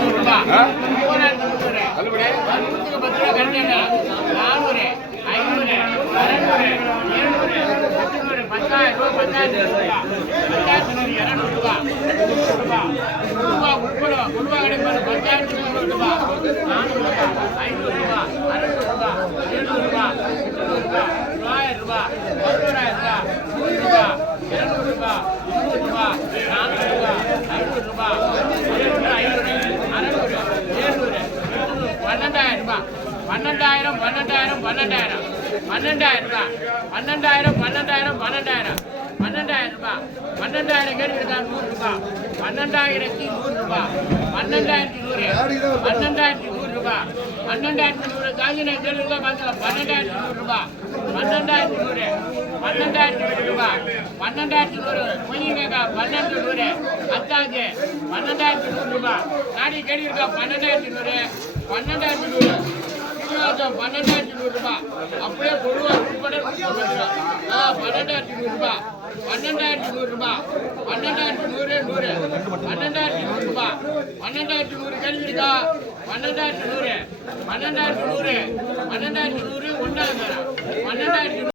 ரூபாய் ரூபாய் ரூபாய் ரூபாய் பத்து பன்னெண்டாயிரம் பன்னெண்டாயிரம் பன்னெண்டாயிரம் பன்னெண்டாயிரம். பன்னெண்டாயிரம் ரூபாய் பன்னெண்டாயிரம் பன்னெண்டாயிரம் பன்னெண்டாயிரம். பன்னெண்டாயிரம் ரூபாய் பன்னெண்டாயிரம் கேட்டு இருக்கா நூறு ரூபாய் பன்னெண்டாயிரத்தி நூறு ரூபாய் பன்னெண்டாயிரத்தி நூறு. பன்னெண்டாயிரத்தி நூறு ரூபாய் பன்னெண்டாயிரத்தி நூறு. காஞ்சின கேட்டு இருக்கா பார்க்கலாம். பன்னெண்டாயிரத்தி நூறு ரூபாய் பன்னெண்டாயிரத்தி நூறு. பன்னெண்டாயிரத்தி நூறு ரூபாய் பன்னெண்டாயிரத்தி நூறு. கொஞ்சம் பன்னெண்டு நூறு. அத்தாக்கு பன்னெண்டாயிரத்தி நூறுரூபா நாடி கேட்டு இருக்கா பன்னெண்டாயிரத்தி நூறு? பன்னெண்டாயிரத்தி நூறு. சீனிவாசம் பன்னெண்டாயிரத்தி நூறுரூபா அப்படியே கொடுவார் உட்பட ஆ பன்னெண்டாயிரத்தி நூறுரூபா பன்னெண்டாயிரத்தி நூறுரூபா பன்னெண்டாயிரத்தி நூறு நூறு. பன்னெண்டாயிரத்தி நூறுரூபா பன்னெண்டாயிரத்தி நூறு கேள்வி இருக்கா பன்னெண்டாயிரத்தி நூறு. பன்னெண்டாயிரத்தி நூறு. பன்னெண்டாயிரத்தி நூறு ஒன்றாவது பன்னெண்டாயிரத்தி